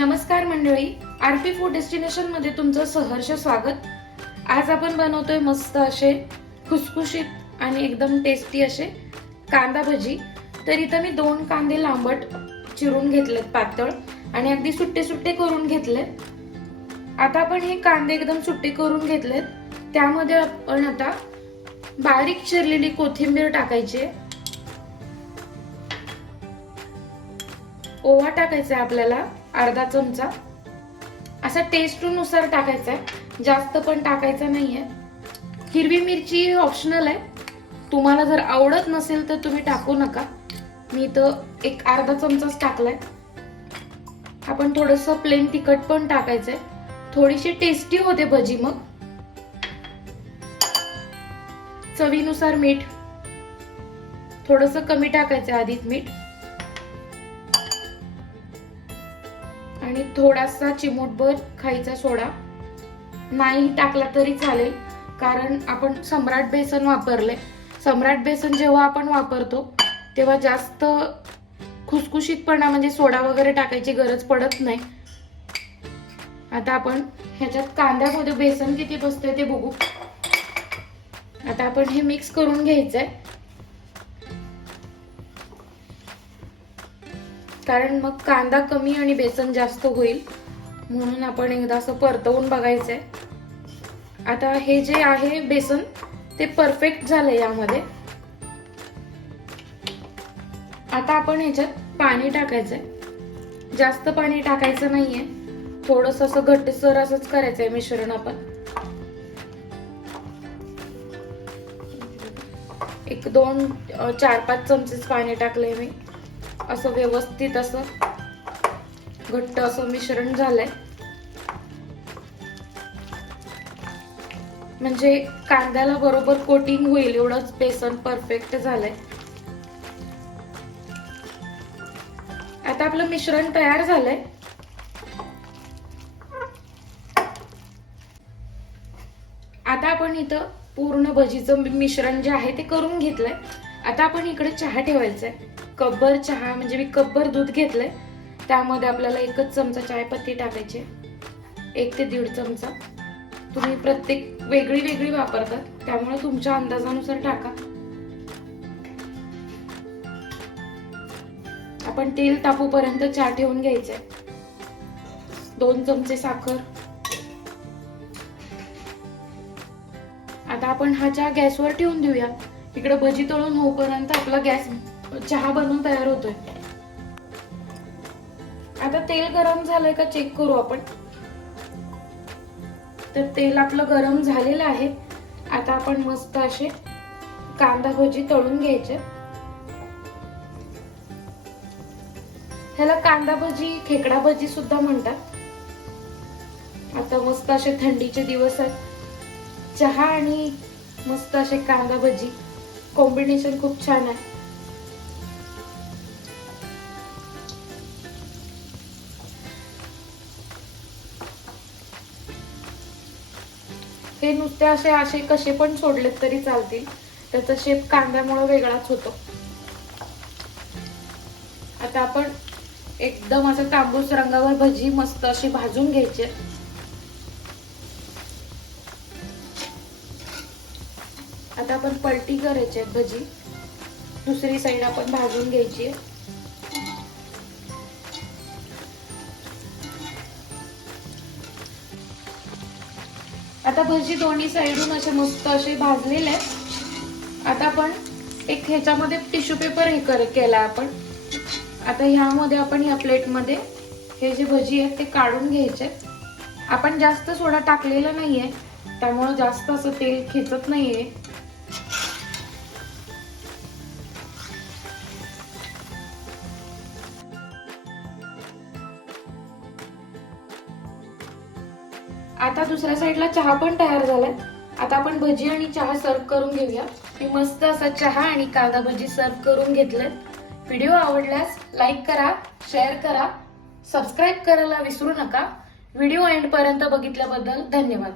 नमस्कार मंडळी, RP food destination मध्ये तुमचं सहर्ष स्वागत। आज आपण बनवतोय मस्त असे खुसखुशीत आणि एकदम टेस्टी असे कांदा भजी। तर इथं मी 2 कांदे लांबट चिरून घेतलेत पातळ आणि अगदी सुट्टे सुट्टे करून घेतलेत। आता आपण हे कांदे एकदम सुट्टे करून घेतलेत, त्यामध्ये आपण आता बारीक चिरलेली कोथिंबीर टाकायची, ओवा टाकायचा आहे आपल्याला अर्धा चमचा, असा टेस्टनुसार टाकायचा आहे, जास्त पण टाकायचा नाहीये। हिरवी मिरची ऑप्शनल आहे, तुम्हाला जर आवडत नसेल तर तुम्ही टाकू नका। मी इथं एक अर्धा चमचाच टाकलाय। आपण थोडंसं प्लेन तिखट पण टाकायचंय, थोडीशी टेस्टी होते भजी। मग चवीनुसार मीठ, थोडंसं कमी टाकायचं आधीच मीठ, आणि थोडासा चिमूटभर खायचा सोडा। नाही टाकला तरी चालेल, कारण आपण सम्राट बेसन वापरले। सम्राट बेसन जेव्हा आपण वापरतो तेव्हा जास्त खुसखुशीतपणा म्हणजे सोडा वगैरे टाकायची गरज पडत नाही। आता आपण ह्याच्यात कांद्यामध्ये बेसन किती बसतंय ते बघू। आता आपण हे मिक्स करून घ्यायचंय, कारण मग कांदा कमी आणि बेसन जास्त होईल, म्हणून आपण एकदा असं परतवून बघायचंय। आता हे जे आहे बेसन ते परफेक्ट झालंय यामध्ये। आता आपण ह्याच्यात पाणी टाकायचंय, जास्त पाणी टाकायचं नाहीये, थोडंसं असं घट्टसर असंच करायचंय मिश्रण। आपण 1 2 4 5 चमचे पाणी टाकलंय मी। असं व्यवस्थित असं घट्ट असं मिश्रण झालंय, म्हणजे कांद्याला बरोबर कोटिंग होईल एवढंच बेसन परफेक्ट झालंय। आता आपलं मिश्रण तयार झालंय। आता आपण इथं पूर्ण भजीचं मिश्रण जे आहे ते करून घेतलंय। आता आपण इकडे चहा ठेवायचाय, कपभर चहा, म्हणजे मी कपभर दूध घेतलंय, त्यामध्ये आपल्याला 1 चमचा चायपत्ती टाकायची, 1 ते 1.5 चमचा। तुम्ही प्रत्येक वेगळी वेगळी वापरतात, त्यामुळे तुमच्या अंदाजानुसार टाका। आपण तेल तापूपर्यंत चहा ठेवून घ्यायचंय। 2 चमचे साखर। आता आपण हा चहा गॅसवर ठेवून देऊया, इकडे भजी तळून होईपर्यंत आपला चहा बनवून तयार होतोय। आता तेल गरम झालंय का चेक करू आपण। तर तेल आपलं गरम झालेलं आहे। आता आपण मस्त असे कांदा भजी तळून घ्यायचे। ह्याला कांदा भजी, खेकडा भजी सुद्धा म्हणतात। आता मस्त असे थंडीचे दिवस आहेत, चहा आणि मस्त असे कांदा भजी कॉम्बिनेशन खूप छान आहे। हे नुसते असे कसे पण सोडलेत तरी चालतील, त्याचा शेप कांद्यामुळे वेगळाच होतो। आता आपण एकदम असं तांबूस रंगावर भजी मस्त अशी भाजून घ्यायची। आता आपण पलटी करायची भजी, दुसरी साइड आपण भाजून घ्यायची। आता भजी दोन्ही साइडून असे मस्त असे भाजलेले आहेत। आता आपण एक ह्याच्यामध्ये टिश्यू पेपर हे केला आपण। आता ह्यामध्ये आपण या प्लेटमध्ये हे जे भजी आहेत ते काढून घ्यायचे। आपण जास्त सोडा टाकलेला नाहीये, त्यामुळे जास्त असं तेल खेचत नाहीये। आता दुसऱ्या साइडला चहा पण तयार झालाय। आता आपण भजी आणि चहा सर्व करून घेऊया। मी मस्त असा चहा आणि कांदा भजी सर्व करून घेतलेत। व्हिडिओ आवडल्यास लाईक करा, शेअर करा, सबस्क्राईब करायला विसरू नका। व्हिडिओ एंड पर्यंत बघितल्याबद्दल धन्यवाद।